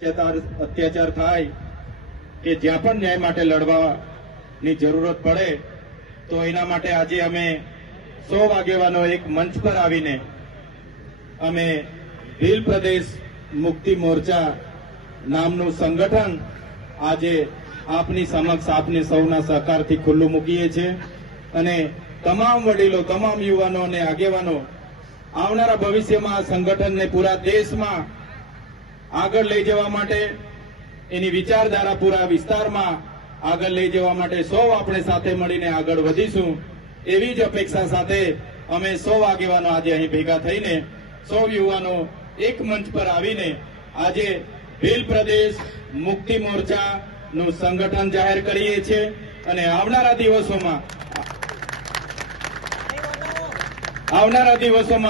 અત્યાચાર થાય કે જ્યાં પણ ન્યાય માટે લડવાની જરૂરત પડે તો એના માટે આજે અમે 100 આગેવાનો એક મંચ પર આવીને અમે ભીલ પ્રદેશ મુક્તિ મોરચા નામનું સંગઠન આજે આપની સમક્ષ આપની સૌના સહકારથી ખુલ્લું મૂકીએ છીએ અને તમામ વડીલો, તમામ યુવાનો અને આગેવાનો આવનારા ભવિષ્યમાં આ સંગઠનને પૂરા દેશમાં આગળ લઈ જવા માટે, એની વિચારધારા પૂરા વિસ્તારમાં આગળ લઈ જવા માટે સૌ આપણે સાથે મળીને આગળ વધીશું એવી જ અપેક્ષા સાથે અમે 100 આગેવાનો આજે અહીં ભેગા થઈને 100 યુવાનો એક મંચ પર આવીને આજે ભીલ પ્રદેશ મુક્તિ મોરચાનું સંગઠન જાહેર કરીએ છીએ અને આવનારા દિવસોમાં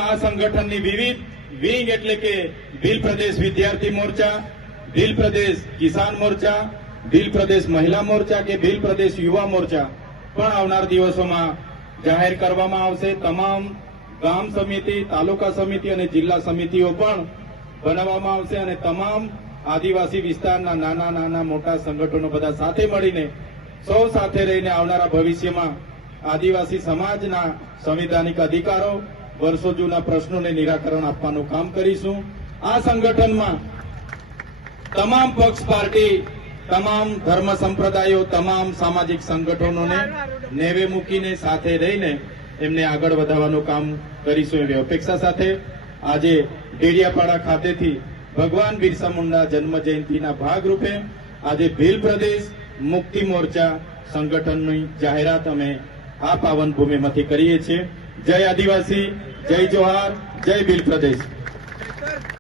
આ સંગઠનની વિવિધ વિંગ એટલે કે ભીલ પ્રદેશ વિદ્યાર્થી મોરચા, ભીલ પ્રદેશ કિસાન મોરચા, ભીલ પ્રદેશ મહિલા મોરચા કે ભીલ પ્રદેશ યુવા મોરચા પણ આવનાર દિવસોમાં જાહેર કરવામાં આવશે. તમામ ગામ સમિતિ, તાલુકા સમિતિ અને જિલ્લા સમિતિઓ પણ બનાવવામાં આવશે અને તમામ આદિવાસી વિસ્તારના નાના નાના મોટા સંગઠનો બધા સાથે મળીને સૌ સાથે રહીને આવનારા ભવિષ્યમાં આદિવાસી સમાજના સંવિધાનિક અધિકારો, વર્ષો જૂના પ્રશ્નોને નિરાકરણ આપવાનું કામ કરીશું. આ સંગઠનમાં તમામ પક્ષ પાર્ટી, તમામ ધર્મ સંપ્રદાયો, તમામ સામાજિક સંગઠનોને નેવે મૂકીને સાથે રહીને એમને આગળ વધારવાનું કામ કરીશું એવી અપેક્ષા સાથે આજે ડેડિયાપાડા ખાતેથી ભગવાન બિરસા મુંડા જન્મ જયંતિના ભાગરૂપે આજે ભીલ પ્રદેશ મુક્તિ મોરચા સંગઠનની જાહેરાત અમે આ પાવન ભૂમિમાંથી કરીએ છીએ. જય આદિવાસી, જય જોહાર, જય ભીલ પ્રદેશ.